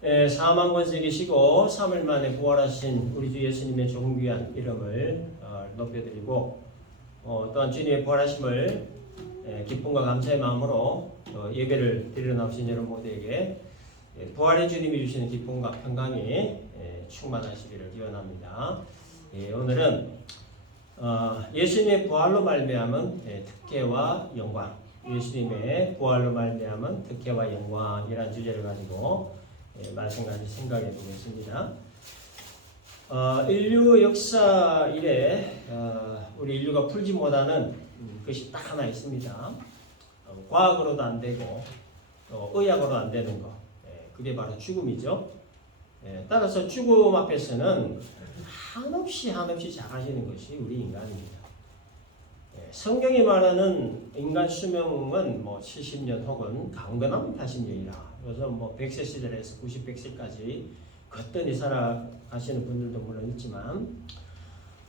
사망 권세이시고 3일 만에 부활하신 우리 주 예수님의 존귀한 이름을 높여드리고 또한 주님의 부활하심을 기쁨과 감사의 마음으로 예배를 드리러 나오신 여러분 모두에게 부활의 주님이 주시는 기쁨과 평강이 충만하시기를 기원합니다. 오늘은 예수님의 부활로 말미암은 특혜와 영광, 예수님의 부활로 말미암은 특혜와 영광이라는 주제를 가지고 말씀까지 생각해 보겠습니다. 인류 역사 이래 우리 인류가 풀지 못하는 것이 딱 하나 있습니다. 과학으로도 안 되고 의학으로도 안 되는 것, 그게 바로 죽음이죠. 따라서 죽음 앞에서는 한없이 작아지는 것이 우리 인간입니다. 성경이 말하는 인간 수명은 70년 혹은 강건하면 80년이라. 그래서 100세 시절에서 90, 100세까지 거뜬히 살아가시는 분들도 물론 있지만,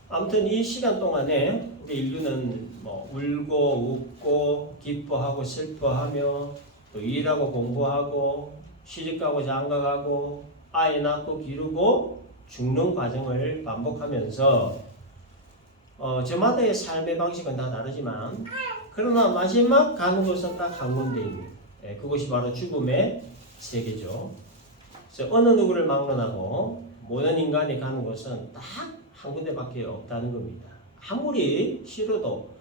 아무튼 이 시간 동안에 우리 인류는 울고 웃고 기뻐하고 슬퍼하며 또 일하고 공부하고 시집가고 장가가고 아이 낳고 기르고 죽는 과정을 반복하면서 저마다의 삶의 방식은 다 다르지만 그러나 마지막 가는 곳은 딱 한 군데입니다. 그것이 바로 죽음의 세계죠. 그래서 어느 누구를 막론하고 모든 인간이 가는 곳은 딱 한 군데밖에 없다는 겁니다. 아무리 싫어도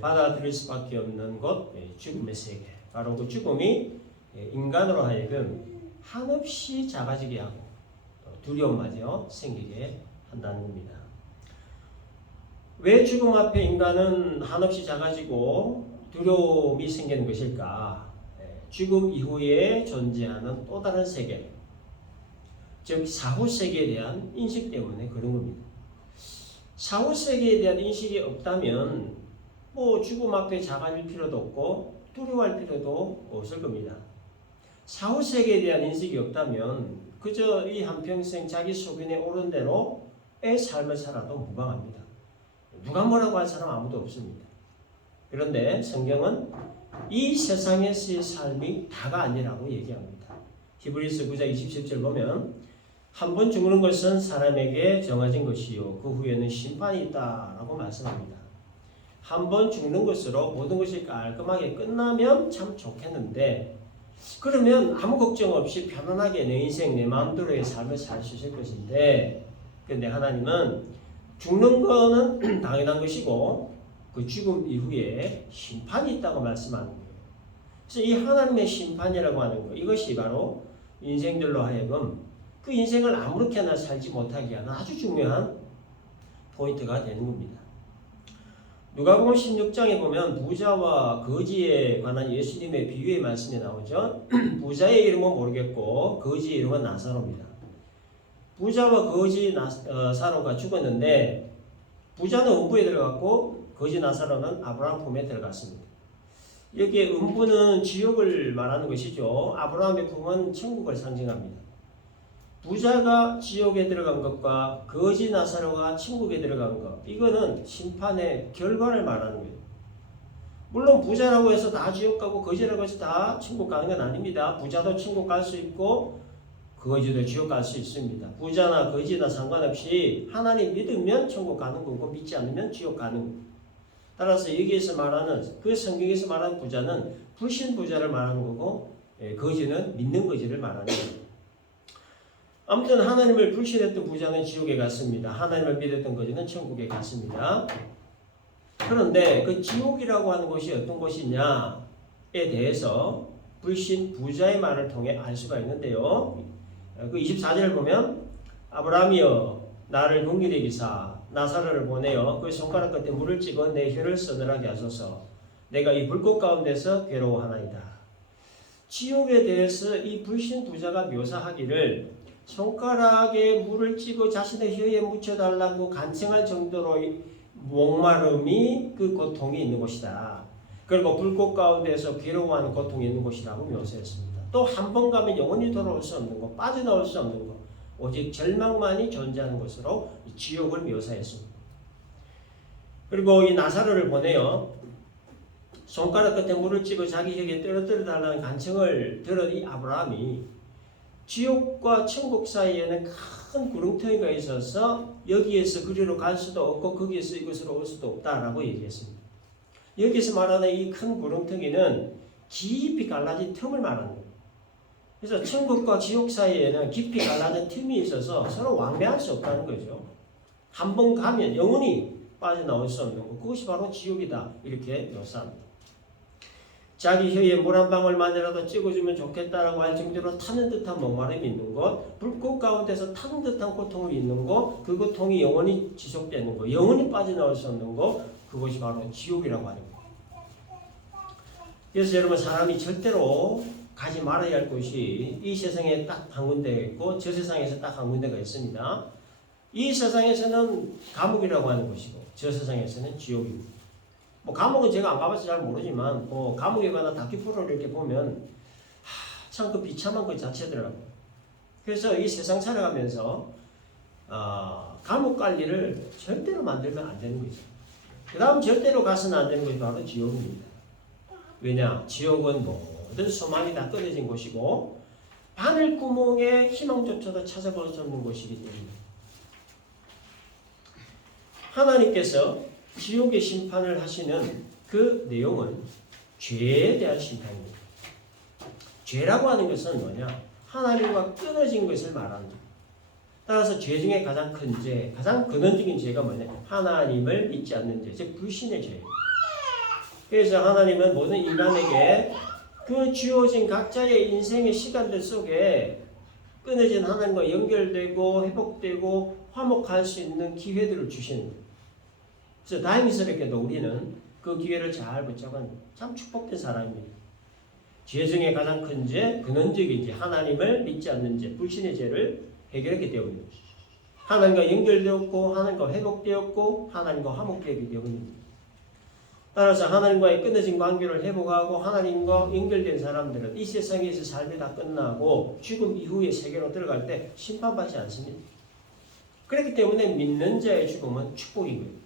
받아들일 수밖에 없는 곳, 죽음의 세계. 바로 그 죽음이 인간으로 하여금 한없이 작아지게 하고 두려움마저 생기게 한다는 겁니다. 왜 죽음 앞에 인간은 한없이 작아지고 두려움이 생기는 것일까? 죽음 이후에 존재하는 또 다른 세계, 즉 사후세계에 대한 인식 때문에 그런 겁니다. 사후세계에 대한 인식이 없다면 죽음 앞에 작아질 필요도 없고 두려워할 필요도 없을 겁니다. 사후세계에 대한 인식이 없다면 그저 이 한평생 자기 소견에 오른 대로의 삶을 살아도 무방합니다. 누가 뭐라고 할 사람 아무도 없습니다. 그런데 성경은 이 세상에서의 삶이 다가 아니라고 얘기합니다. 히브리서 9장 27절 보면 한 번 죽는 것은 사람에게 정해진 것이요 그 후에는 심판이 있다라고 말씀합니다. 한 번 죽는 것으로 모든 것이 깔끔하게 끝나면 참 좋겠는데, 그러면 아무 걱정 없이 편안하게 내 인생 내 마음대로의 삶을 살 수 있을 것인데, 그런데 하나님은 죽는 거는 당연한 것이고 그 죽음 이후에 심판이 있다고 말씀하는 거예요. 그래서 이 하나님의 심판이라고 하는 것, 이것이 바로 인생들로 하여금 그 인생을 아무렇게나 살지 못하게 하는 아주 중요한 포인트가 되는 겁니다. 누가복음 16장에 보면 부자와 거지에 관한 예수님의 비유의 말씀이 나오죠. 부자의 이름은 모르겠고 거지의 이름은 나사로입니다. 부자와 거지 나사로가 죽었는데 부자는 음부에 들어갔고 거지 나사로는 아브라함 품에 들어갔습니다. 여기에 음부는 지옥을 말하는 것이죠. 아브라함의 품은 천국을 상징합니다. 부자가 지옥에 들어간 것과 거지 나사로가 천국에 들어간 것, 이거는 심판의 결과를 말하는 거예요. 물론 부자라고 해서 다 지옥 가고 거지라고 해서 다 천국 가는 건 아닙니다. 부자도 천국 갈 수 있고 거지도 지옥 갈 수 있습니다. 부자나 거지나 상관없이 하나님 믿으면 천국 가는 거고 믿지 않으면 지옥 가는 겁니다. 따라서 여기에서 말하는 그 성경에서 말하는 부자는 불신 부자를 말하는 거고 거지는 믿는 거지를 말하는 거예요. 아무튼 하나님을 불신했던 부자는 지옥에 갔습니다. 하나님을 믿었던 거지는 천국에 갔습니다. 그런데 그 지옥이라고 하는 곳이 어떤 곳이냐에 대해서 불신 부자의 말을 통해 알 수가 있는데요. 그 24절을 보면 아브라함이여 나를 긍휼히 여기사 나사로를 보내어 그 손가락 끝에 물을 찍어 내 혀를 서늘하게 하소서. 내가 이 불꽃 가운데서 괴로워하나이다. 지옥에 대해서 이 불신 부자가 묘사하기를 손가락에 물을 찍어 자신의 혀에 묻혀달라고 간청할 정도로의 목마름이 그 고통이 있는 곳이다. 그리고 불꽃 가운데서 괴로워하는 고통이 있는 곳이라고 묘사했습니다. 또 한 번 가면 영원히 돌아올 수 없는 곳, 빠져나올 수 없는 곳, 오직 절망만이 존재하는 곳으로 지옥을 묘사했습니다. 그리고 이 나사로를 보내요. 손가락 끝에 물을 찍어 자기 혀에 떨어뜨려 달라는 간청을 들은 이 아브라함이 지옥과 천국 사이에는 큰 구렁텅이가 있어서 여기에서 그리로 갈 수도 없고 거기에서 이곳으로 올 수도 없다라고 얘기했습니다. 여기서 말하는 이 큰 구렁텅이는 깊이 갈라진 틈을 말하는 거예요. 그래서 천국과 지옥 사이에는 깊이 갈라진 틈이 있어서 서로 왕래할 수 없다는 거죠. 한 번 가면 영원히 빠져나올 수 없는 것, 그것이 바로 지옥이다 이렇게 묘사합니다. 자기 혀에 물 한 방울만이라도 찍어주면 좋겠다라고 할 정도로 타는 듯한 목마름이 있는 것, 불꽃 가운데서 타는 듯한 고통을 있는 것, 그 고통이 영원히 지속되는 것, 영원히 빠져나올 수 없는 것, 그것이 바로 지옥이라고 하는 것. 그래서 여러분, 사람이 절대로 가지 말아야 할 곳이 이 세상에 딱 한 군데가 있고 저 세상에서 딱 한 군데가 있습니다. 이 세상에서는 감옥이라고 하는 곳이고 저 세상에서는 지옥입니다. 뭐 감옥은 제가 안 가봐서 잘 모르지만 감옥에 관한 다큐프로를 이렇게 보면 참 그 비참한 것 자체더라고요. 그래서 이 세상 살아가면서 감옥 갈 일을 절대로 만들면 안 되는 거죠. 그 다음 절대로 가서는 안 되는 것이 바로 지옥입니다. 왜냐? 지옥은 모든 소망이 다 끊어진 곳이고 바늘 구멍에 희망조차도 찾아볼 수 없는 곳이기 때문에 하나님께서 지옥의 심판을 하시는 그 내용은 죄에 대한 심판입니다. 죄라고 하는 것은 뭐냐? 하나님과 끊어진 것을 말합니다. 따라서 죄 중에 가장 큰 죄, 가장 근원적인 죄가 뭐냐? 하나님을 믿지 않는 죄, 즉 불신의 죄예요. 그래서 하나님은 모든 인간에게 그 주어진 각자의 인생의 시간들 속에 끊어진 하나님과 연결되고 회복되고 화목할 수 있는 기회들을 주시는 거예요. 그래서 다행스럽게도 우리는 그 기회를 잘 붙잡은 참 축복된 사람입니다. 죄 중에 가장 큰 죄, 근원적인 죄, 하나님을 믿지 않는 죄, 불신의 죄를 해결했기 때문입니다. 하나님과 연결되었고 하나님과 회복되었고 하나님과 화목되었기 때문입니다. 따라서 하나님과의 끊어진 관계를 회복하고 하나님과 연결된 사람들은 이 세상에서 삶이 다 끝나고 죽음 이후의 세계로 들어갈 때 심판받지 않습니다. 그렇기 때문에 믿는 자의 죽음은 축복인 거예요.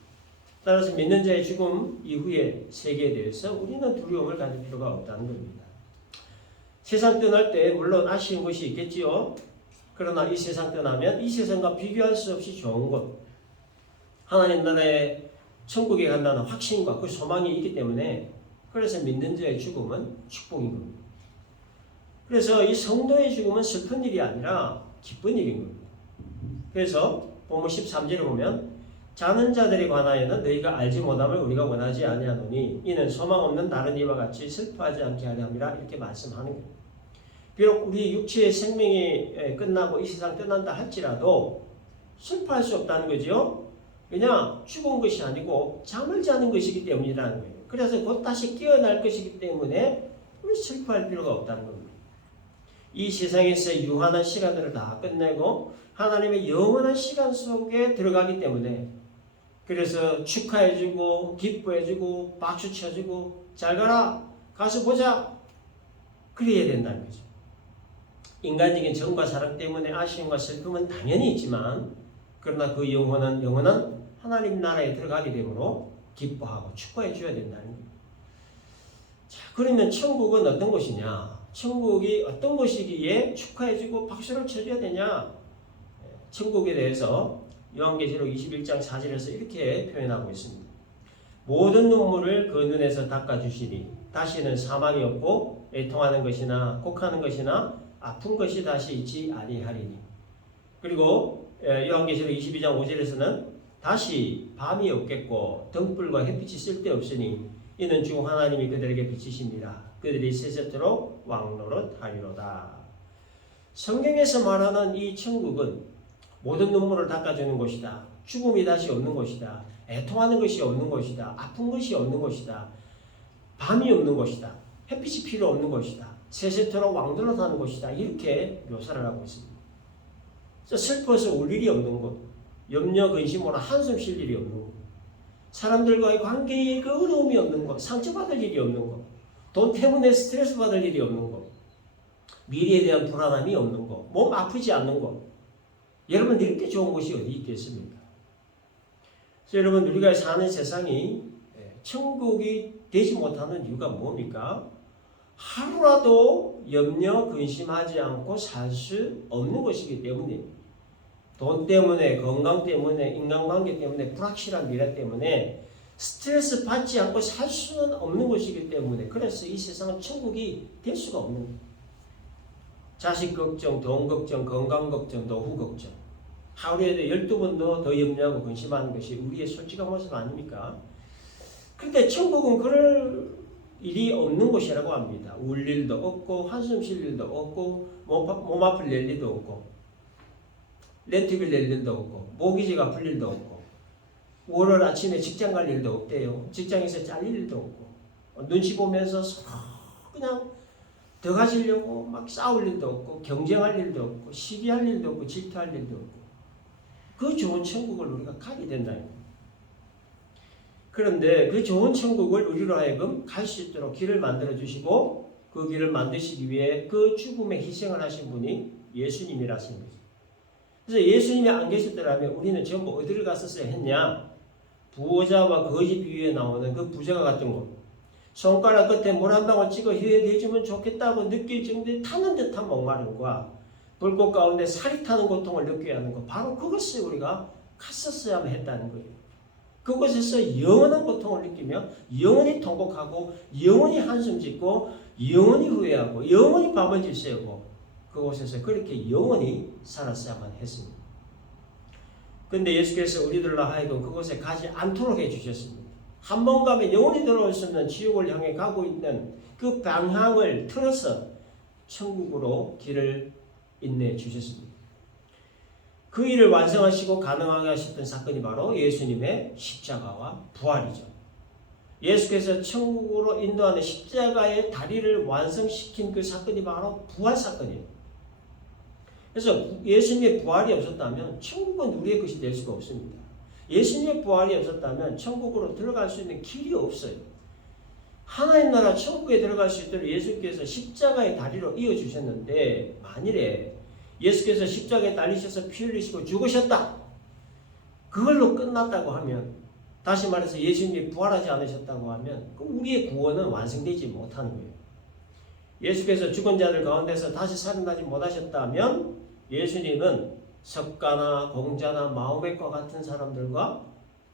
따라서 믿는 자의 죽음 이후의 세계에 대해서 우리는 두려움을 가질 필요가 없다는 겁니다. 세상 떠날 때 물론 아쉬운 것이 있겠지요. 그러나 이 세상 떠나면 이 세상과 비교할 수 없이 좋은 것, 하나님 나라에 천국에 간다는 확신과 그 소망이 있기 때문에 그래서 믿는 자의 죽음은 축복인 겁니다. 그래서 이 성도의 죽음은 슬픈 일이 아니라 기쁜 일인 겁니다. 그래서 본문 13절에 보면 자는 자들에 관하여는 너희가 알지 못함을 우리가 원하지 아니하노니 이는 소망 없는 다른 이와 같이 슬퍼하지 않게 하려 함이라 이렇게 말씀하는 거예요. 비록 우리 육체의 생명이 끝나고 이 세상 떠난다 할지라도 슬퍼할 수 없다는 거죠. 왜냐? 죽은 것이 아니고 잠을 자는 것이기 때문이라는 거예요. 그래서 곧 다시 깨어날 것이기 때문에 우리 슬퍼할 필요가 없다는 겁니다. 이 세상에서 유한한 시간들을 다 끝내고 하나님의 영원한 시간 속에 들어가기 때문에 그래서 축하해주고 기뻐해주고 박수 쳐주고 잘 가라 가서 보자 그래야 된다는 거죠. 인간적인 정과 사랑 때문에 아쉬움과 슬픔은 당연히 있지만 그러나 그 영혼은 하나님 나라에 들어가게 되므로 기뻐하고 축하해 줘야 된다는 거예요. 자, 그러면 천국은 어떤 곳이냐? 천국이 어떤 곳이기에 축하해주고 박수를 쳐줘야 되냐? 천국에 대해서 요한계시록 21장 4절에서 이렇게 표현하고 있습니다. 모든 눈물을 그 눈에서 닦아주시니 다시는 사망이 없고 애통하는 것이나 곡하는 것이나 아픈 것이 다시 있지 아니하리니. 그리고 요한계시록 22장 5절에서는 다시 밤이 없겠고 등불과 햇빛이 쓸데없으니 이는 주 하나님이 그들에게 비치십니다. 그들이 세세토록 왕노릇하리로다. 성경에서 말하는 이 천국은 모든 눈물을 닦아주는 곳이다. 죽음이 다시 없는 곳이다. 애통하는 것이 없는 곳이다. 아픈 것이 없는 곳이다. 밤이 없는 곳이다. 햇빛이 필요 없는 곳이다. 세세토록 왕노릇하는 곳이다. 이렇게 묘사를 하고 있습니다. 슬퍼서 울 일이 없는 곳, 염려, 근심으로 한숨 쉴 일이 없는 곳, 사람들과의 관계에 그 어려움이 없는 곳, 상처받을 일이 없는 곳, 돈 때문에 스트레스 받을 일이 없는 곳, 미래에 대한 불안함이 없는 곳, 몸 아프지 않는 곳. 여러분 이렇게 좋은 곳이 어디 있겠습니까? 그래서 여러분 우리가 사는 세상이 천국이 되지 못하는 이유가 뭡니까? 하루라도 염려 근심하지 않고 살 수 없는 것이기 때문에 돈 때문에 건강 때문에 인간관계 때문에 불확실한 미래 때문에 스트레스 받지 않고 살 수는 없는 것이기 때문에 그래서 이 세상은 천국이 될 수가 없는 거예요. 자식 걱정, 돈 걱정, 건강 걱정, 노후 걱정 하루에도 12번도 더 염려하고 근심하는 것이 우리의 솔직한 모습 아닙니까? 그런데 천국은 그럴 일이 없는 곳이라고 합니다. 울 일도 없고 한숨 쉴 일도 없고 몸 아플 일도 없고 렌트비 낼 일도 없고 모기지가 아플 일도 없고 월요일 아침에 직장 갈 일도 없대요. 직장에서 잘릴 일도 없고 눈치 보면서 서로 그냥 더 가지려고 막 싸울 일도 없고 경쟁할 일도 없고 시기할 일도 없고 질투할 일도 없고 그 좋은 천국을 우리가 가게 된다. 그런데 그 좋은 천국을 우리로 하여금 갈 수 있도록 길을 만들어 주시고 그 길을 만드시기 위해 그 죽음의 희생을 하신 분이 예수님이라신 거죠. 그래서 예수님이 안 계셨더라면 우리는 전부 어디를 갔었어야 했냐? 부자와 거지 비유에 나오는 그 부자가 같은 거. 손가락 끝에 물 한 방울 찍어 혀에 대주면 좋겠다고 느낄 정도의 타는 듯한 목마름과 불꽃 가운데 살이 타는 고통을 느껴야 하는 거. 바로 그것을 우리가 갔었어야만 했다는 거예요. 그곳에서 영원한 고통을 느끼며 영원히 통곡하고 영원히 한숨 짓고 영원히 후회하고 영원히 밤을 질세우고 그곳에서 그렇게 영원히 살았어야만 했습니다. 그런데 예수께서 우리들로 하여금 그곳에 가지 않도록 해주셨습니다. 한 번 가면 영원히 돌아올 수 없는 지옥을 향해 가고 있는 그 방향을 틀어서 천국으로 길을 인내해 주셨습니다. 그 일을 완성하시고 가능하게 하셨던 사건이 바로 예수님의 십자가와 부활이죠. 예수께서 천국으로 인도하는 십자가의 다리를 완성시킨 그 사건이 바로 부활 사건이에요. 그래서 예수님의 부활이 없었다면 천국은 우리의 것이 될 수가 없습니다. 예수님의 부활이 없었다면 천국으로 들어갈 수 있는 길이 없어요. 하나님 나라 천국에 들어갈 수 있도록 예수께서 십자가의 다리로 이어주셨는데 만일에 예수께서 십자가에 달리셔서 피 흘리시고 죽으셨다. 그걸로 끝났다고 하면 다시 말해서 예수님이 부활하지 않으셨다고 하면 우리의 구원은 완성되지 못하는 거예요. 예수께서 죽은 자들 가운데서 다시 살아나지 못하셨다면 예수님은 석가나 공자나 마호мет과 같은 사람들과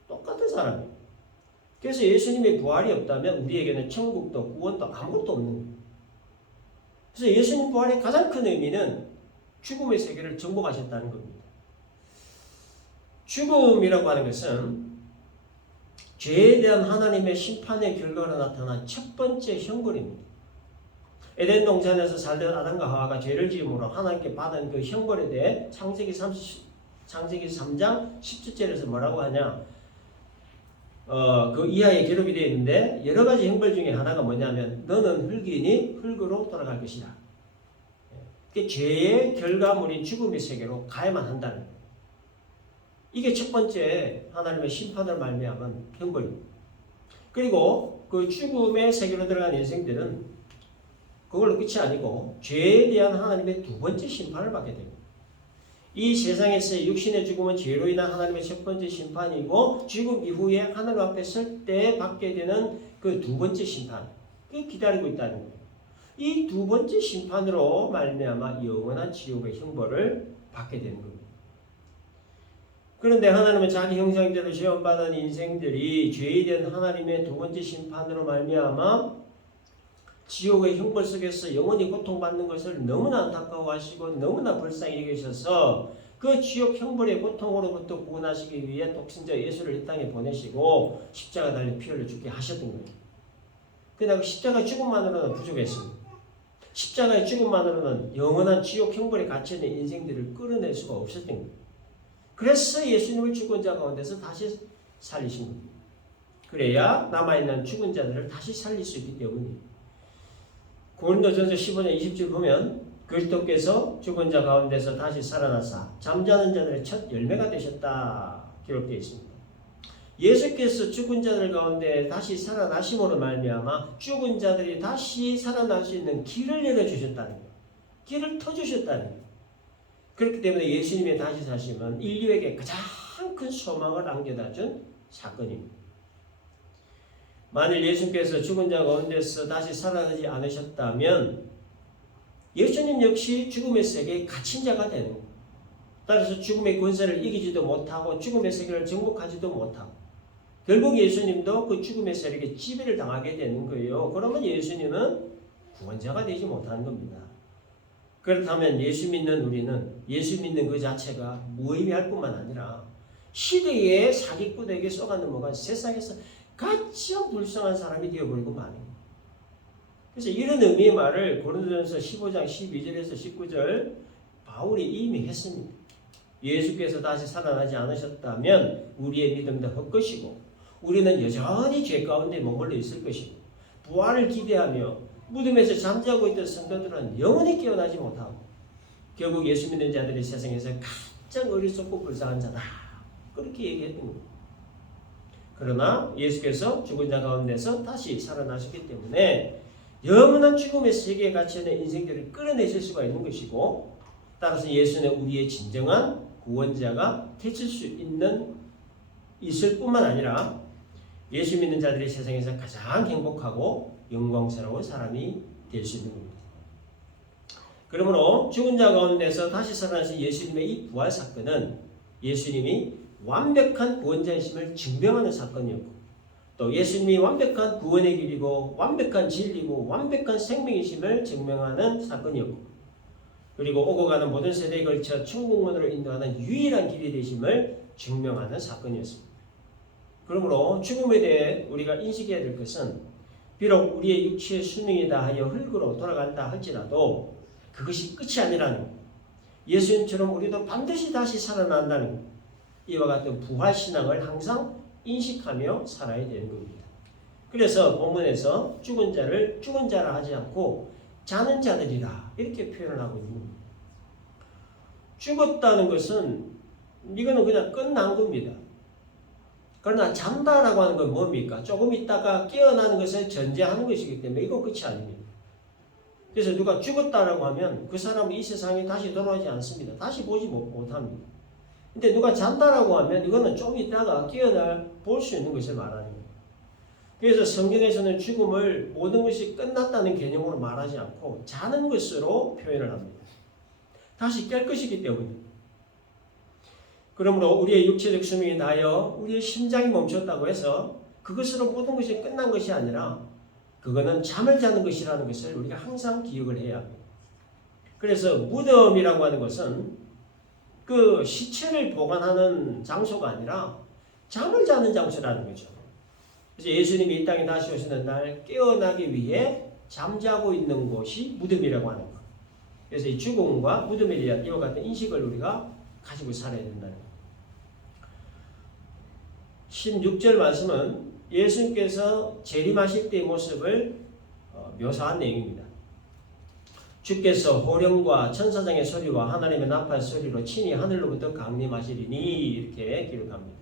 똑같은 사람이에요. 그래서 예수님의 부활이 없다면 우리에게는 천국도 구원도 아무것도 없는 거예요. 그래서 예수님 부활의 가장 큰 의미는 죽음의 세계를 정복하셨다는 겁니다. 죽음이라고 하는 것은 죄에 대한 하나님의 심판의 결과로 나타난 첫 번째 형벌입니다. 에덴 동산에서 살던 아담과 하와가 죄를 지음으로 하나님께 받은 그 형벌에 대해 창세기 3장 10절에서 뭐라고 하냐? 그 이하에 기록이 되어 있는데 여러 가지 형벌 중에 하나가 뭐냐면 너는 흙이니 흙으로 돌아갈 것이다. 죄의 결과물인 죽음의 세계로 가야만 한다는 거예요. 이게 첫 번째 하나님의 심판을 말미암은 형벌입니다. 그리고 그 죽음의 세계로 들어간 인생들은 그걸로 끝이 아니고 죄에 대한 하나님의 두 번째 심판을 받게 됩니다. 이 세상에서의 육신의 죽음은 죄로 인한 하나님의 첫 번째 심판이고 죽음 이후에 하나님 앞에 설 때 받게 되는 그 두 번째 심판, 그게 기다리고 있다는 거예요. 이 두 번째 심판으로 말미암아 영원한 지옥의 형벌을 받게 되는 겁니다. 그런데 하나님은 자기 형상대로 지원받은 인생들이 죄에 대한 하나님의 두 번째 심판으로 말미암아 지옥의 형벌 속에서 영원히 고통받는 것을 너무나 안타까워하시고 너무나 불쌍히 여기셔서 그 지옥 형벌의 고통으로부터 구원하시기 위해 독생자 예수를 이 땅에 보내시고 십자가 달려 피 흘려 죽게 하셨던 거예요. 그러나 그 십자가 죽음만으로는 부족했습니다. 십자가의 죽음만으로는 영원한 지옥 형벌에 갇혀있는 인생들을 끌어낼 수가 없었던 거예요. 그래서 예수님을 죽은 자 가운데서 다시 살리신 겁니다. 그래야 남아있는 죽은 자들을 다시 살릴 수 있기 때문이에요. 고린도전서 15장 20절 보면 그리스도께서 죽은 자 가운데서 다시 살아나사 잠자는 자들의 첫 열매가 되셨다 기록되어 있습니다. 예수께서 죽은 자들 가운데 다시 살아나심으로 말미암아 죽은 자들이 다시 살아날 수 있는 길을 열어주셨다는 거예요. 길을 터주셨다는 거예요. 그렇기 때문에 예수님의 다시 사심은 인류에게 가장 큰 소망을 안겨다 준 사건입니다. 만일 예수님께서 죽은 자 가운데서 다시 살아나지 않으셨다면 예수님 역시 죽음의 세계에 갇힌 자가 되는 거예요. 따라서 죽음의 권세를 이기지도 못하고 죽음의 세계를 정복하지도 못하고 결국 예수님도 그 죽음의 세력에 지배를 당하게 되는 거예요. 그러면 예수님은 구원자가 되지 못하는 겁니다. 그렇다면 예수 믿는 우리는 예수 믿는 그 자체가 무의미할 뿐만 아니라 시대의 사기꾼에게 쏘가 넘어간 세상에서 가장 불쌍한 사람이 되어버리고 마는 거예요. 그래서 이런 의미의 말을 고린도전서 15장 12절에서 19절 바울이 이미 했습니다. 예수께서 다시 살아나지 않으셨다면 우리의 믿음도 헛것이고 우리는 여전히 죄 가운데 머물러 있을 것이고 부활을 기대하며 무덤에서 잠자고 있던 성도들은 영원히 깨어나지 못하고 결국 예수 믿는 자들이 세상에서 가장 어리석고 불쌍한 자다. 그렇게 얘기했던 겁니다. 그러나 예수께서 죽은 자 가운데서 다시 살아나셨기 때문에 영원한 죽음의 세계에 갇혀있는 인생들을 끌어내실 수가 있는 것이고 따라서 예수는 우리의 진정한 구원자가 되실 수 있을 뿐만 아니라 예수 믿는 자들이 세상에서 가장 행복하고 영광스러운 사람이 될 수 있는 겁니다. 그러므로 죽은 자 가운데서 다시 살아나신 예수님의 이 부활 사건은 예수님이 완벽한 구원자이심을 증명하는 사건이었고 또 예수님이 완벽한 구원의 길이고 완벽한 진리고 완벽한 생명이심을 증명하는 사건이었고 그리고 오고 가는 모든 세대에 걸쳐 천국문으로 인도하는 유일한 길이 되심을 증명하는 사건이었습니다. 그러므로 죽음에 대해 우리가 인식해야 될 것은 비록 우리의 육체의 수명이 다하여 흙으로 돌아간다 할지라도 그것이 끝이 아니라는 것. 예수님처럼 우리도 반드시 다시 살아난다는 것. 이와 같은 부활신앙을 항상 인식하며 살아야 되는 겁니다. 그래서 본문에서 죽은 자를 죽은 자라 하지 않고 자는 자들이라 이렇게 표현을 하고 있는 겁니다. 죽었다는 것은 이거는 그냥 끝난 겁니다. 그러나 잔다라고 하는 건 뭡니까? 조금 있다가 깨어나는 것을 전제하는 것이기 때문에 이건 끝이 아닙니다. 그래서 누가 죽었다라고 하면 그 사람은 이 세상에 다시 돌아오지 않습니다. 다시 보지 못합니다. 근데 누가 잔다라고 하면 이거는 좀 있다가 깨어나 볼 수 있는 것을 말하는 거예요. 그래서 성경에서는 죽음을 모든 것이 끝났다는 개념으로 말하지 않고 자는 것으로 표현을 합니다. 다시 깰 것이기 때문에. 그러므로 우리의 육체적 수명이 다하여 우리의 심장이 멈췄다고 해서 그것으로 모든 것이 끝난 것이 아니라 그거는 잠을 자는 것이라는 것을 우리가 항상 기억을 해야 합니다. 그래서 무덤이라고 하는 것은 그 시체를 보관하는 장소가 아니라 잠을 자는 장소라는 거죠. 그래서 예수님이 이 땅에 다시 오시는 날 깨어나기 위해 잠자고 있는 곳이 무덤이라고 하는 것. 그래서 이 죽음과 무덤에 대한 이와 같은 인식을 우리가 가지고 살아야 된다는 것. 16절 말씀은 예수님께서 재림하실 때의 모습을 묘사한 내용입니다. 주께서 호령과 천사장의 소리와 하나님의 나팔 소리로 친히 하늘로부터 강림하시리니 이렇게 기록합니다.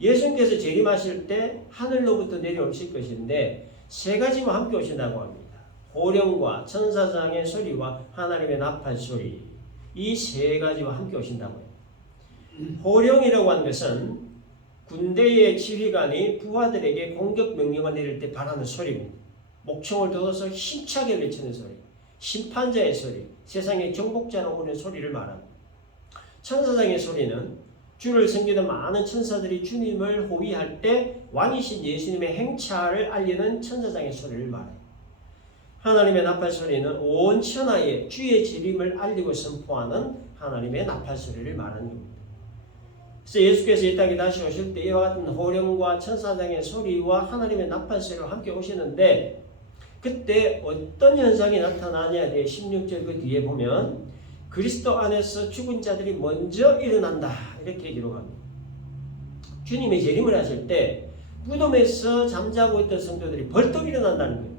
예수님께서 재림하실 때 하늘로부터 내려오실 것인데 세 가지와 함께 오신다고 합니다. 호령과 천사장의 소리와 하나님의 나팔 소리 이 세 가지와 함께 오신다고 해요. 호령이라고 하는 것은 군대의 지휘관이 부하들에게 공격 명령을 내릴 때 발하는 소리입니다. 목청을 돋아서 힘차게 외치는 소리, 심판자의 소리, 세상의 정복자로 오는 소리를 말합니다. 천사장의 소리는 주를 섬기는 많은 천사들이 주님을 호위할 때 왕이신 예수님의 행차를 알리는 천사장의 소리를 말해요. 하나님의 나팔 소리는 온 천하에 주의 재림을 알리고 선포하는 하나님의 나팔 소리를 말하는 겁니다. 그래서 예수께서 이 땅에 다시 오실 때 이와 같은 호령과 천사장의 소리와 하나님의 나팔 소리와 함께 오시는데 그때 어떤 현상이 나타나냐에 대해 16절 그 뒤에 보면 그리스도 안에서 죽은 자들이 먼저 일어난다 이렇게 기록합니다. 주님이 재림을 하실 때 무덤에서 잠자고 있던 성도들이 벌떡 일어난다는 거예요.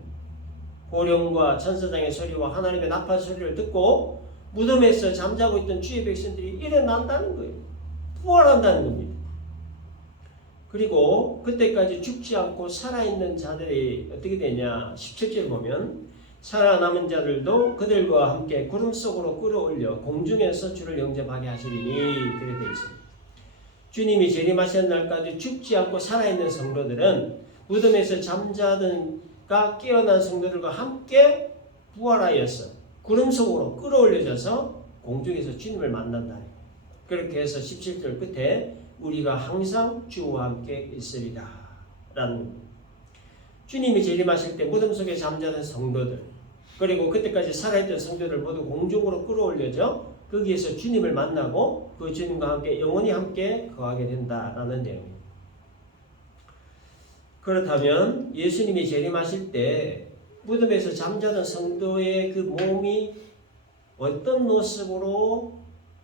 호령과 천사장의 소리와 하나님의 나팔 소리를 듣고 무덤에서 잠자고 있던 주의 백성들이 일어난다는 거예요. 부활한다는 겁니다. 그리고 그때까지 죽지 않고 살아있는 자들이 어떻게 되냐 17절 보면 살아남은 자들도 그들과 함께 구름 속으로 끌어올려 공중에서 주를 영접하게 하시리니 그렇게 되어 있습니다. 주님이 재림하시는 날까지 죽지 않고 살아있는 성도들은 무덤에서 잠자든가 깨어난 성도들과 함께 부활하여서 구름 속으로 끌어올려져서 공중에서 주님을 만난다. 그렇게 해서 17절 끝에 우리가 항상 주와 함께 있으리라 라는 주님이 재림하실 때 무덤 속에 잠자는 성도들 그리고 그때까지 살아있던 성도들 모두 공중으로 끌어올려져 거기에서 주님을 만나고 그 주님과 함께 영원히 함께 거하게 된다라는 내용입니다. 그렇다면 예수님이 재림하실 때 무덤에서 잠자던 성도의 그 몸이 어떤 모습으로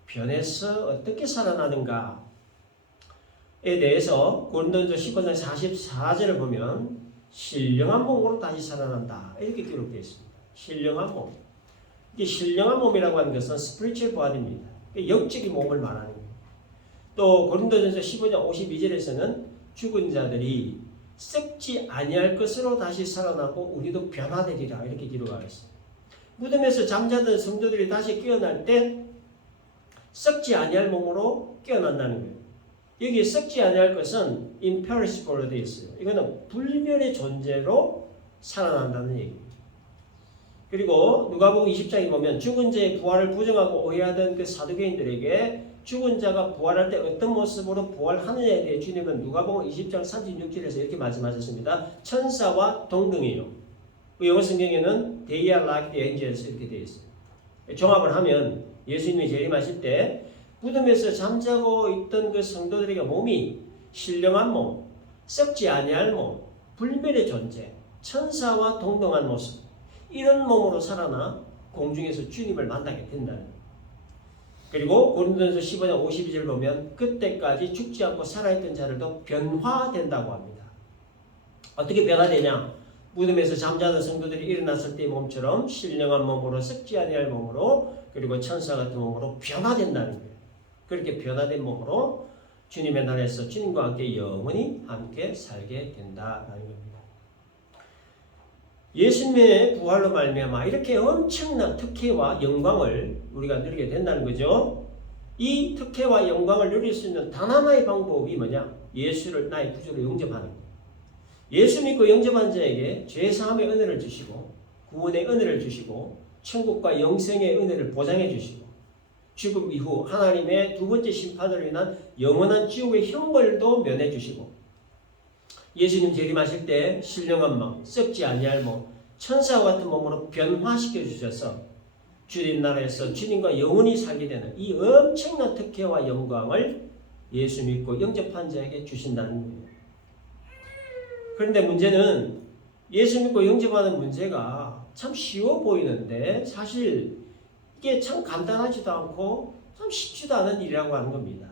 변해서 어떻게 살아나는가에 대해서 고린도전서 19장 44절을 보면 신령한 몸으로 다시 살아난다 이렇게 기록되어 있습니다. 신령한 몸. 이게 신령한 몸이라고 하는 것은 spiritual body입니다. 영적인 몸을 말하는 거예요. 또 고린도전서 15장 52절에서는 죽은 자들이 썩지 아니할 것으로 다시 살아나고 우리도 변화되리라 이렇게 기록하고 있습니다. 무덤에서 잠자던 성도들이 다시 깨어날 때 썩지 아니할 몸으로 깨어난다는 거예요. 여기 썩지 아니할 것은 imperishable 되어 있어요. 이거는 불멸의 존재로 살아난다는 얘기입니다. 그리고 누가복음 20장에 보면 죽은 자의 부활을 부정하고 오해하던 그 사두개인들에게 죽은 자가 부활할 때 어떤 모습으로 부활하느냐에 대해 주님은 누가복음 20장 36절에서 이렇게 말씀하셨습니다. 천사와 동등이요. 영어 성경에는 they are like the angels 이렇게 되어 있어요. 종합을 하면 예수님이 재림하실 때 무덤에서 잠자고 있던 그 성도들에게 몸이 신령한 몸, 썩지 아니할 몸, 불멸의 존재, 천사와 동등한 모습 이런 몸으로 살아나 공중에서 주님을 만나게 된다는 거예요. 그리고 고린도전서 15장 52절 보면 그때까지 죽지 않고 살아있던 자들도 변화된다고 합니다. 어떻게 변화되냐? 무덤에서 잠자던 성도들이 일어났을 때의 몸처럼 신령한 몸으로 썩지 아니할 몸으로 그리고 천사 같은 몸으로 변화된다는 거예요. 그렇게 변화된 몸으로 주님의 나라에서 주님과 함께 영원히 함께 살게 된다는 겁니다. 예수님의 부활로 말미암아 이렇게 엄청난 특혜와 영광을 우리가 누리게 된다는 거죠. 이 특혜와 영광을 누릴 수 있는 단 하나의 방법이 뭐냐? 예수를 나의 구주로 영접하는 거예요. 예수 믿고 영접한 자에게 죄사함의 은혜를 주시고 구원의 은혜를 주시고 천국과 영생의 은혜를 보장해 주시고 죽음 이후 하나님의 두 번째 심판으로 인한 영원한 지옥의 형벌도 면해 주시고 예수님 재림하실 때 신령한 몸, 썩지 아니할 몸, 천사와 같은 몸으로 변화시켜 주셔서 주님 나라에서 주님과 영원히 살게 되는 이 엄청난 특혜와 영광을 예수 믿고 영접한 자에게 주신다는 거예요. 그런데 문제는 예수 믿고 영접하는 문제가 참 쉬워 보이는데 사실 이게 참 간단하지도 않고 참 쉽지도 않은 일이라고 하는 겁니다.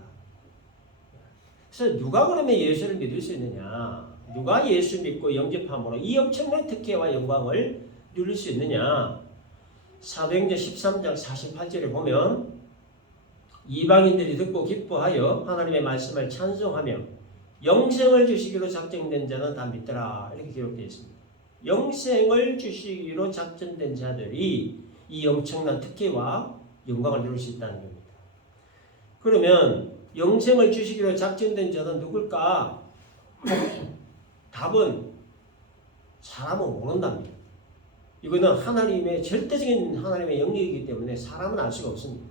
그래서 누가 그러면 예수를 믿을 수 있느냐? 누가 예수 믿고 영접함으로 이 엄청난 특혜와 영광을 누릴 수 있느냐? 사도행전 13장 48절에 보면 이방인들이 듣고 기뻐하여 하나님의 말씀을 찬송하며 영생을 주시기로 작정된 자는 다 믿더라 이렇게 기록되어 있습니다. 영생을 주시기로 작정된 자들이 이 엄청난 특혜와 영광을 누릴 수 있다는 겁니다. 그러면 영생을 주시기로 작정된 자는 누굴까? 답은 사람은 모른답니다. 이거는 하나님의 절대적인 하나님의 영역이기 때문에 사람은 알 수가 없습니다.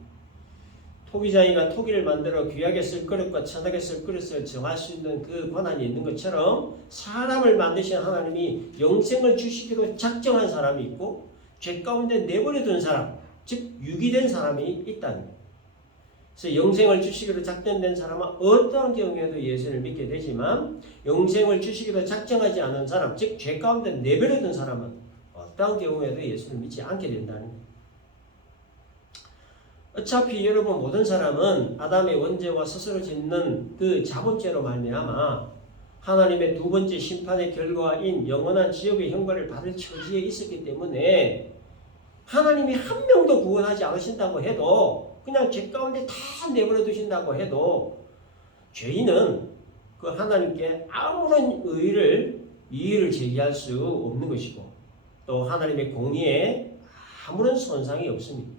토기장이가 토기를 만들어 귀하게 쓸 그릇과 천하게 쓸 그릇을 정할 수 있는 그 권한이 있는 것처럼 사람을 만드신 하나님이 영생을 주시기로 작정한 사람이 있고 죄 가운데 내버려둔 사람, 즉 유기된 사람이 있다는 거예요. 그래서 영생을 주시기로 작정된 사람은 어떠한 경우에도 예수를 믿게 되지만 영생을 주시기로 작정하지 않은 사람, 즉 죄 가운데 내버려둔 사람은 어떠한 경우에도 예수를 믿지 않게 된다는 거예요. 어차피 여러분 모든 사람은 아담의 원죄와 스스로 짓는 그 자본죄로 말미암아 하나님의 두 번째 심판의 결과인 영원한 지옥의 형벌을 받을 처지에 있었기 때문에 하나님이 한 명도 구원하지 않으신다고 해도 그냥 죄 가운데 다 내버려 두신다고 해도 죄인은 그 하나님께 아무런 이의를 제기할 수 없는 것이고 또 하나님의 공의에 아무런 손상이 없습니다.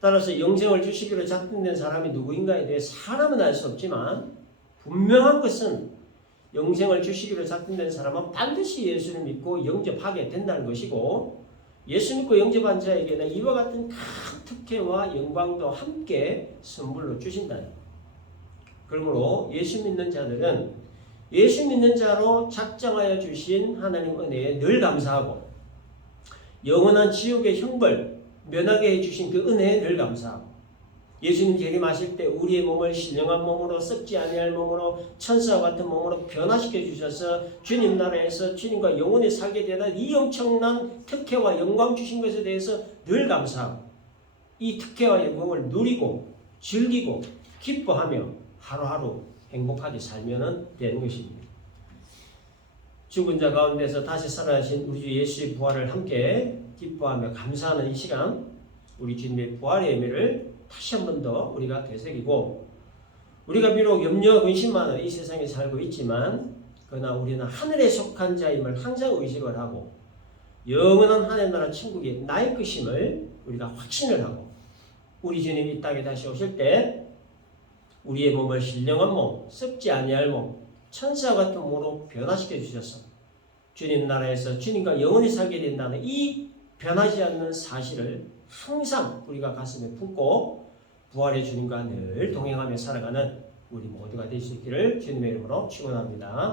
따라서 영생을 주시기로 작정된 사람이 누구인가에 대해 사람은 알 수 없지만 분명한 것은 영생을 주시기로 작정된 사람은 반드시 예수를 믿고 영접하게 된다는 것이고, 예수 믿고 영접한 자에게는 이와 같은 큰 특혜와 영광도 함께 선물로 주신다. 그러므로 예수 믿는 자들은 예수 믿는 자로 작정하여 주신 하나님 은혜에 늘 감사하고, 영원한 지옥의 형벌 면하게 해주신 그 은혜에 늘 감사하고, 예수님 재림하실 때 우리의 몸을 신령한 몸으로, 썩지 아니할 몸으로, 천사와 같은 몸으로 변화시켜 주셔서 주님 나라에서 주님과 영원히 살게 되는 이 엄청난 특혜와 영광 주신 것에 대해서 늘 감사하고, 이 특혜와 영광을 누리고 즐기고 기뻐하며 하루하루 행복하게 살면 되는 것입니다. 죽은 자 가운데서 다시 살아나신 우리 주 예수의 부활을 함께 기뻐하며 감사하는 이 시간, 우리 주님의 부활의 의미를 다시 한 번 더 우리가 되새기고, 우리가 비록 염려 근심 많은 이 세상에 살고 있지만 그러나 우리는 하늘에 속한 자임을 항상 의식을 하고, 영원한 하늘 나라 천국이 나의 것임을 우리가 확신을 하고, 우리 주님이 이 땅에 다시 오실 때 우리의 몸을 신령한 몸, 썩지 아니할 몸, 천사와 같은 몸으로 변화시켜 주셔서 주님 나라에서 주님과 영원히 살게 된다는 이 변하지 않는 사실을 항상 우리가 가슴에 품고 부활의 주님과 늘 동행하며 살아가는 우리 모두가 될 수 있기를 주님의 이름으로 축원합니다.